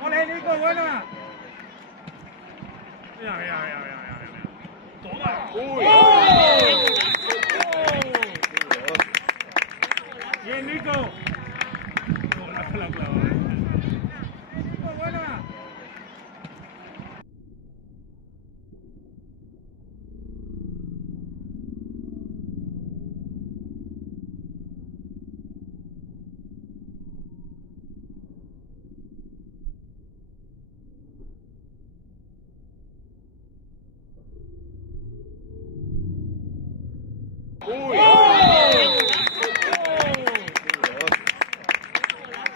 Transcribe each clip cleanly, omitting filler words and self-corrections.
¡Ole, Nico, buena! Mira, mira, mira, mira, mira. ¡Toma! ¡Uy! ¡Oh! ¡Bien, Nico! ¡Hola, la clava! ¡Nico, buena! ¡Uy! ¡Oh!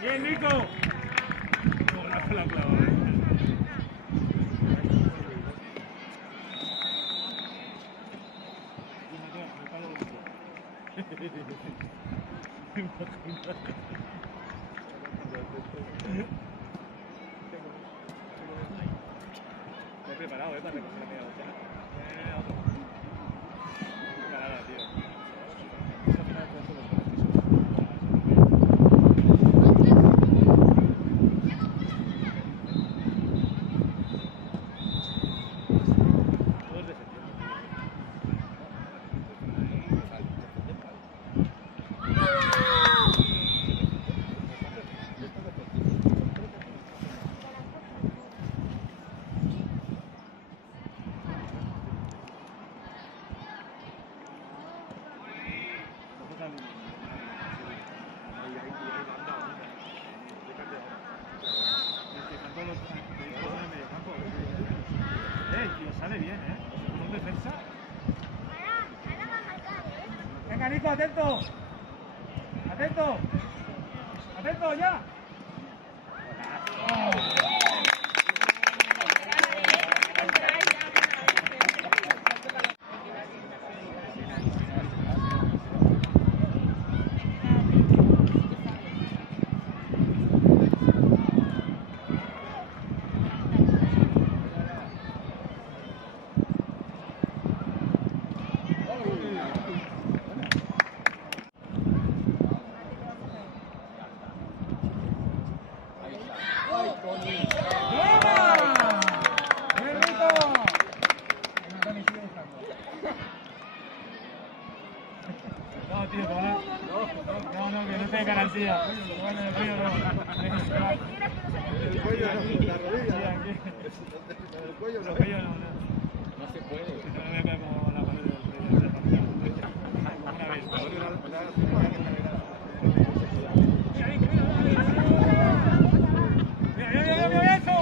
¡Bien, Nico! ¡Hola, la clava! Me he preparado, para recoger la media docena. Preparada, tío. Sale bien, ¿eh? Con defensa. Venga, Nico, atento. Atento. Atento, ya. Oh. decía. Bueno, el cuello no. El cuello no, la rodilla. El cuello no. El cuello no. No se puede. No me voy a como la pared del cuello. Una vez. Mira eso.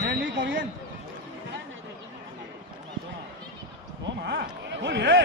Bien, Nico, bien. Toma. Muy bien.